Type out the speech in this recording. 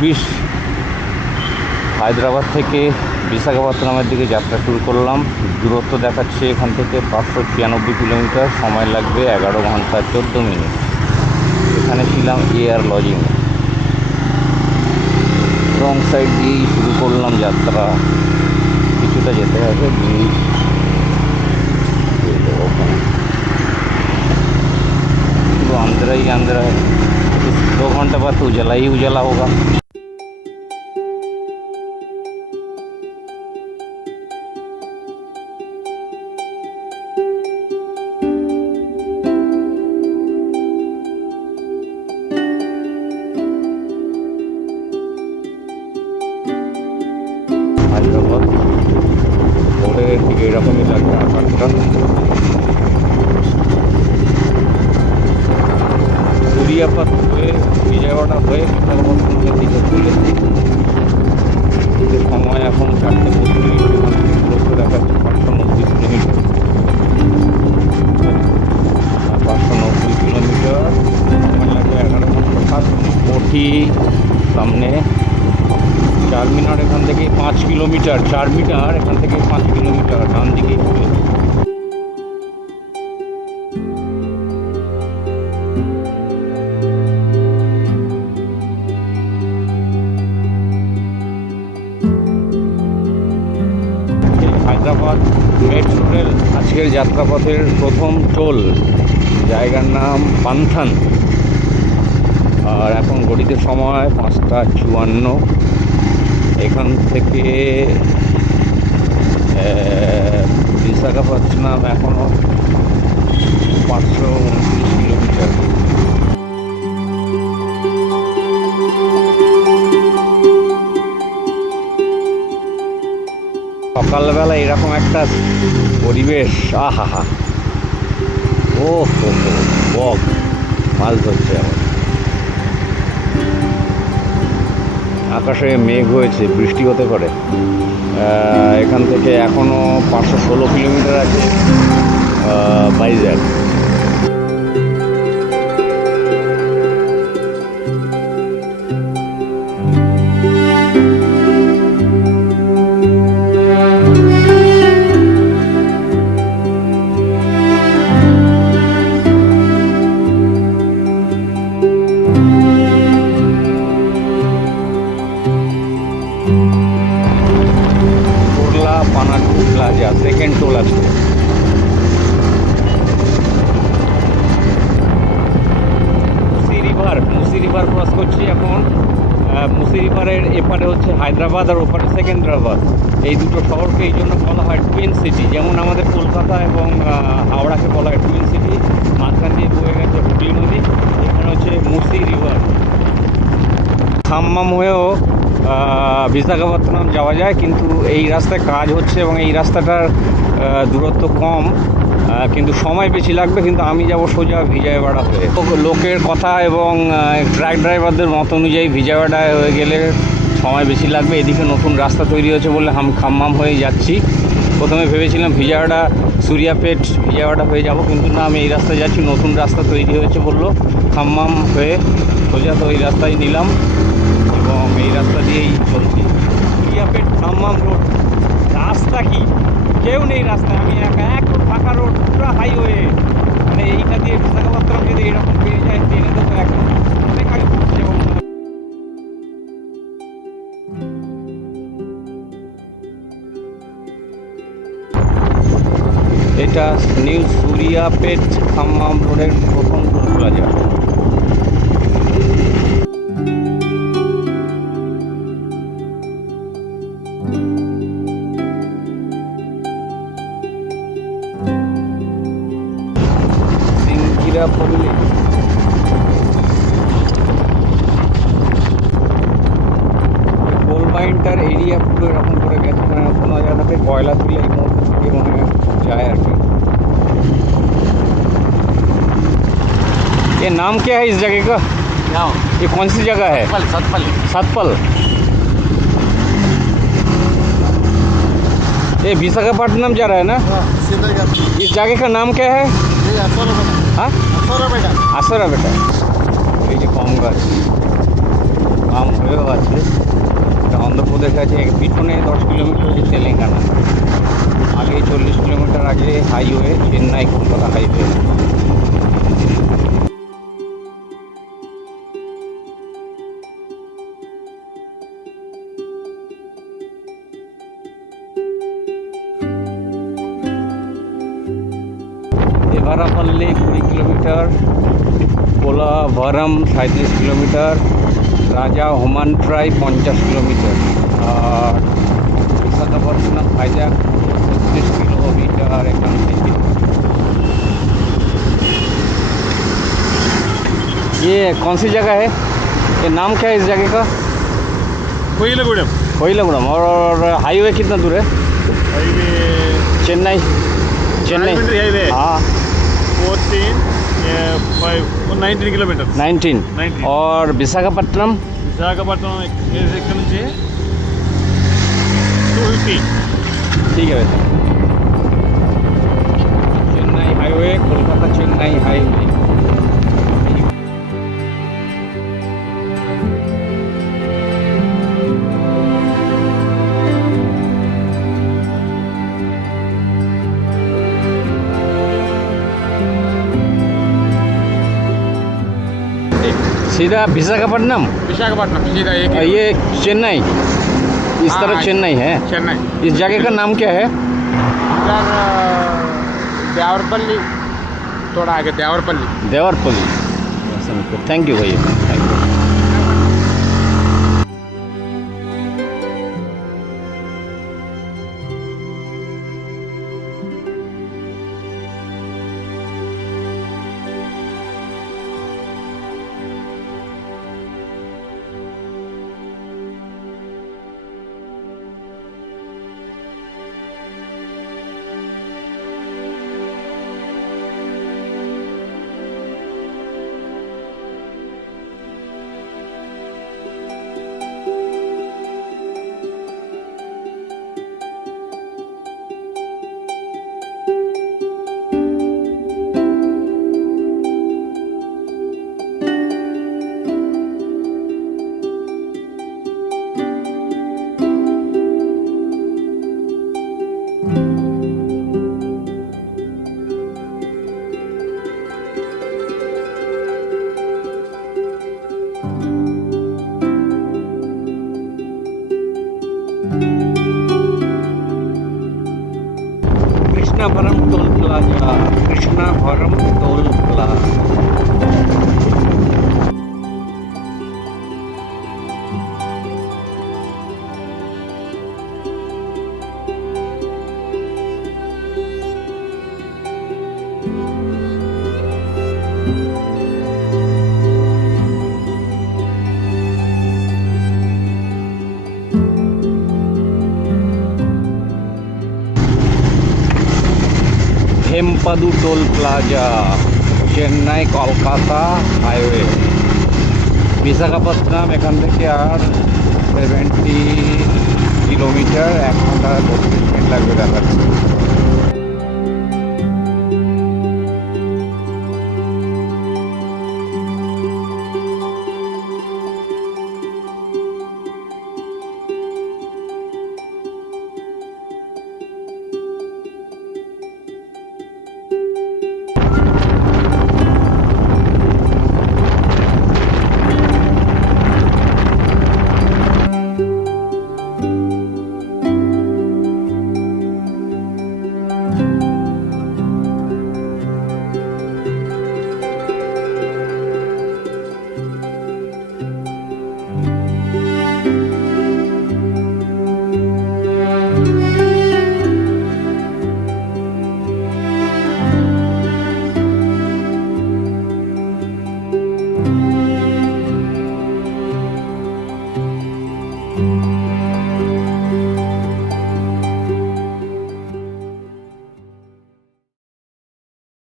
2024 হায়দ্রাবাদ থেকে বিশাখাপত্তনমের দিকে যাত্রা শুরু করলাম। দূরত্ব দেখাচ্ছে এখান থেকে 596 কিলোমিটার, সময় লাগবে 11 ঘন্টা 14 মিনিট। এখানে ছিলাম এয়ার লজিং। রং সাইড দিয়েই শুরু করলাম যাত্রা। কিছুটা যেতে হবে, ব্রিজ तो अंदर ही अंदर है। 2 घंटे बाद तो उजाला ही उजाला होगा। হায়দ্রাবাদ ভোরের দিকে এরকমই লাগবে আকাশটা। सूर्यापत हुए विजयवाड़ा হয়ে বিশাখাপত্তনমের দিকে চলেছি। সময় এখন 4:32। এখান থেকে দূরত্ব দেখাচ্ছে 590 কিলোমিটার। 590 কিলোমিটার, সময় লাগবে 11 ঘন্টা 7 মিনিট। কোঠি সামনে, চারমিনার এখান থেকে 5 কিলোমিটার। চারমিনার এখান থেকে 5 কিলোমিটার, ডান দিকে ঘুরে। হায়দ্রাবাদ মেট্রো রেল আজকের যাত্রাপথের প্রথম টোল, জায়গার নাম পান্থান। আর এখন ঘড়িতে সময় 5:54। এখান থেকে বিশাখাপত্তনম এখনও 529 কিলোমিটার। সকালবেলা এরকম একটা পরিবেশ, আহা হা। ও বক মাছ ধরছে। আবার আকাশে মেঘ হয়েছে, বৃষ্টি হতে পারে। এখান থেকে এখনও 516 কিলোমিটার আছে ভাইজ্যাক। পানাডু প্লাজা সেকেন্ড টোল আছে। মুসি রিভার ক্রস করছি এখন। মুসি রিভারের এপারে হচ্ছে হায়দ্রাবাদ আর ওপারে সেকেন্দ্রাবাদ। এই দুটো শহরকে এই জন্য বলা হয় টুইন সিটি। যেমন আমাদের কলকাতা এবং হাওড়াকে বলা হয় টুইন সিটি। মাঝখান দিয়ে বয়ে গেছে হুগলি নদী। এখানে হচ্ছে মুসি রিভার। খাম্মাম হয়েও বিশাখাপত্তনম যাওয়া যায়, কিন্তু এই রাস্তায় কাজ হচ্ছে এবং এই রাস্তাটার দূরত্ব কম, কিন্তু সময় বেশি লাগবে। কিন্তু আমি যাব সোজা বিজয়ওয়াড়া হয়ে। লোকের কথা এবং ট্রাক ড্রাইভারদের মত অনুযায়ী বিজয়ওয়াড়ায় হয়ে গেলে সময় বেশি লাগবে। এদিকে নতুন রাস্তা তৈরি হয়েছে বলে খাম্মাম হয়ে যাচ্ছি। প্রথমে ভেবেছিলাম বিজয়ওয়াড়া সুরিয়াপেট বিজয়ওয়াড়া হয়ে যাব, কিন্তু না, আমি এই রাস্তায় যাচ্ছি। নতুন রাস্তা তৈরি হয়েছে বললো, খাম্মাম হয়ে সোজা, তো এই রাস্তায় নিলাম এবং এই রাস্তা দিয়েই চলছি। সুরিয়াপেট খাম্মাম রোড। রাস্তা কি, কেউ নেই রাস্তায়, আমি একা। এক ফাঁকা রোড, পুরো হাইওয়ে। মানে এইটা দিয়ে বিশাখাপত্তনম যদি এরকম পেয়ে যায়, ট্রেনে তো এখন অনেক আগে পৌঁছে যাবো। এটা নিউ সুরিয়াপেট খাম্মাম রোডের প্রথম টোল প্লাজা। সিঙ্গিরাপল্লী। কোল মাইনটার এরিয়া পুরো এরকম করে গেছে, মানে কোনো জায়গাতে কয়লা তুলে এই মধ্যে থেকে মনে যায় আর কি। ये नाम क्या है इस जगह का? ये कौन सी जगह है? सतपल। सतपल। ये विशाखापट्टनम जा रहा है ना? इस जगह का नाम क्या है? हाँ, आसरा बेटा। এই যে কম গাছ, নাম হয়েও আছে। এটা অন্ধ্রপ্রদেশ আছে, এর পিছনে 10 কিলোমিটার হচ্ছে তেলেঙ্গানা। আগে 40 কিলোমিটার আগে highway, Chennai Kolkata highway. Devarapalli 20 kilometre, Polavaram 37 kilometre, Rajahmundry 50 kilometre, আর বিশাখাপত্তনম ভাইজাগ 36 কিলোমিটার এখান থেকে। ये कौन सी जगह है? ये नाम क्या है इस जगह का? कोयलागुड़म कोयलागुड़म। और हाईवे कितना दूर है? हाईवे चेन्नई चेन्नई राजमंड्री हाईवे हाँ 19 किलोमीटर 19। 19 और विशाखापट्टनम विशाखापट्टनम ఇక్కడ నుంచి 250 ठीक है वैसे। Chennai highway, Kolkata Chennai highway. सीधा विशाखापट्टनम, विशाखापट्टनम सीधा एक और ये चेन्नई, इस हाँ, तरफ हाँ। चेन्नई है। चेन्नई इस जगह का नाम क्या है? इधर देवरपल्ली, थोड़ा आगे देवरपल्ली। देवरपल्ली। थैंक यू भैया, thank you. Krishnavaram toll plaza, Krishnavaram toll plaza. Hempadu toll plaza, Chennai Kolkata highway. Visakhapatnam এখান থেকে আর 70 কিলোমিটার, 1 ঘন্টা 32 মিনিট লাগবে দেখাচ্ছে।